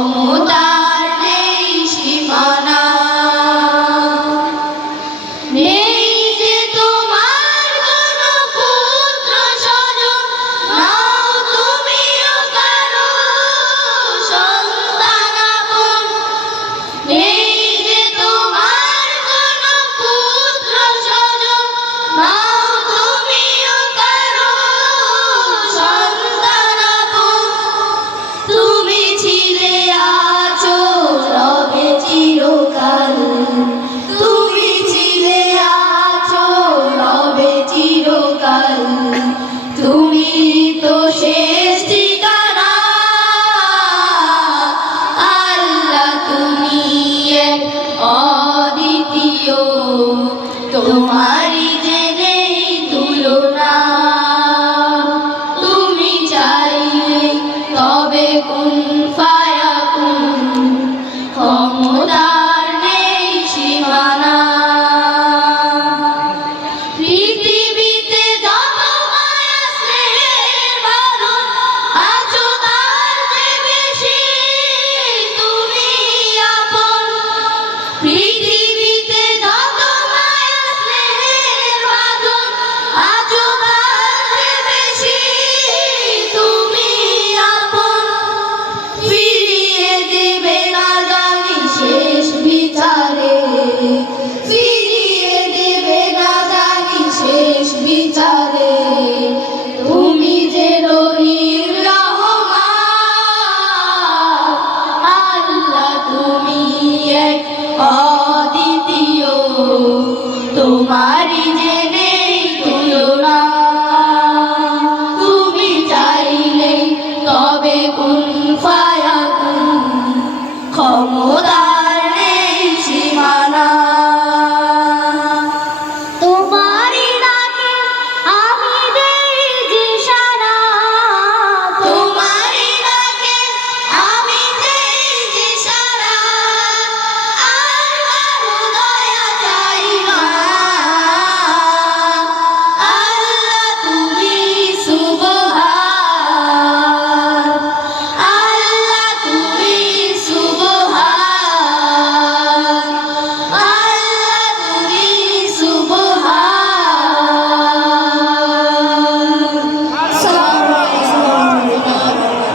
ক্ষমতার নেই সীমানা। নেই যে তোমার কোনো পুত্র স্বজন, নাও তুমিও কারো সন্তান আপন। নেই যে তোমার কোনো পুত্র স্বজন, নাও তুমিও কারো সন্তান আপন। তুমি ছিলে আছো রবে চিরকাল, তুমি ছিলে আছো রবে চিরকাল। তুমি তো শেষ ঠিকানা, আল্লাহ তুমি এক অদ্বিতীয়, তোমারই যে নেই তুলনা। তুমি চাইলে তবে কুন ফায়াকুন, ক্ষমতার নেই সীমানা। পৃথিবীতে যত মায়া স্নেহের বাঁধন, আছো তার চেয়ে বেশি তুমি আপন। পৃথিবীতে যত মায়া স্নেহের বাঁধন, আছো তার চেয়ে বেশি তুমি আপন। ফিরিয়ে দেবে না জানি শেষ বিচারে, ফিরিয়ে দেবে না জানি শেষ বিচারে। তুমি যে রহিম রহমান, আল্লাহ তুমি এক অদ্বিতীয়, তোমার